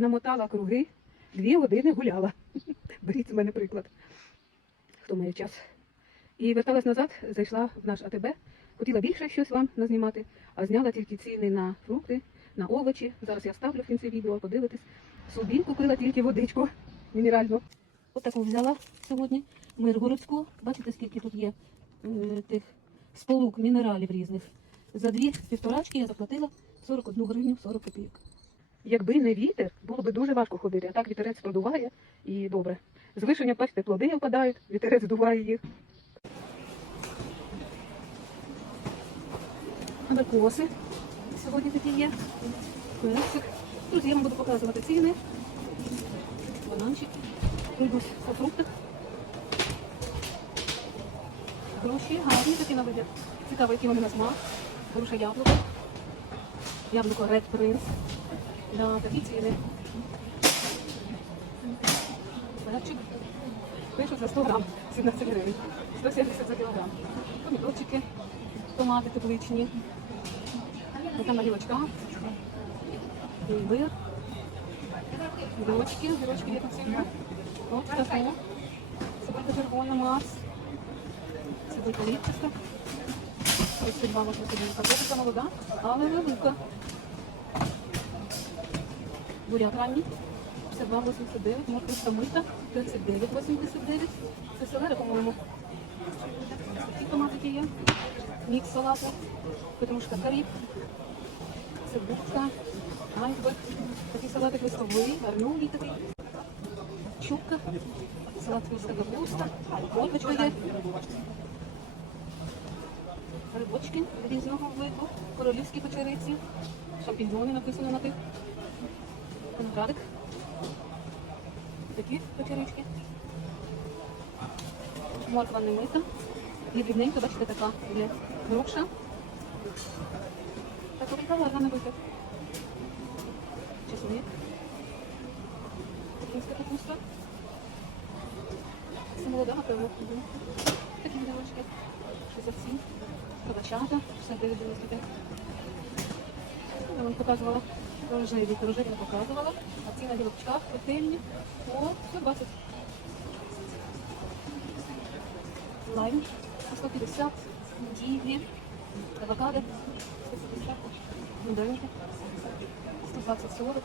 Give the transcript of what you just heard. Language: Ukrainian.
намотала круги, дві години гуляла. Беріть з мене приклад, хто має час. І верталась назад, зайшла в наш АТБ. Хотіла більше щось вам назнімати, а зняла тільки ціни на фрукти, на овочі. Зараз я ставлю в кінці відео, подивитись. Собі купила тільки водичку мінеральну. Ось таку взяла сьогодні. Миргородську. Бачите, скільки тут є тих сполук, мінералів різних. За дві півторачки я заплатила 41 гривню 40 копійок. Якби не вітер, було б дуже важко ходити, а так вітерець продуває і добре. З вишення, бачите, плоди опадають, вітерець здуває їх. Абрикоси сьогодні такі є. Персик. Друзі, я вам буду показувати ціни. Бананчики. Прийдусь по фруктах. Груші гарні такі на вигляд. Цікаво, які вони на смак. Груша яблуко. Яблуко Red Prince. На такі ціни. Перчик. Пишуть за 100 грам. 17 гривень. 170 за кілограм. Помідорчики. Томати тепличні. Така налівочка. Імбир. Гірочки. Гірочки є там ціна. От таку. Цибулька червона, Марс. Цибулька ліпчаста. 32 можна собі Картопелька молода, але велика. Буряк ранній. 52,89. Морквista мита. 39,89. Це селера, по-моєму. Такі томатики є. Мікс салату. Петрушка каріп. Цибулька. Айсберг. Такий салатик листовий. Гарнюлий такий. Чубка. Салат міста капуста. Кольбочка є. Грибочки різного виду. Королівські печериці. Шампіньйони написано на тих. Виноградик. Такі печерички. Морква не мита. І дрібненька, бачите, така є груша. Так от гарна на вигляд. Чесник. Українська капуста. Це молода, напевно. Мгм. Такі дівочки. Шизовці. Кабачата. Все 9,95. Я вам показувала рожеві, рожеві показувала. А ці на гілочках петельні по 120. Лайм по 150. Діві. Авокадо 150. Мандаринки 120 40.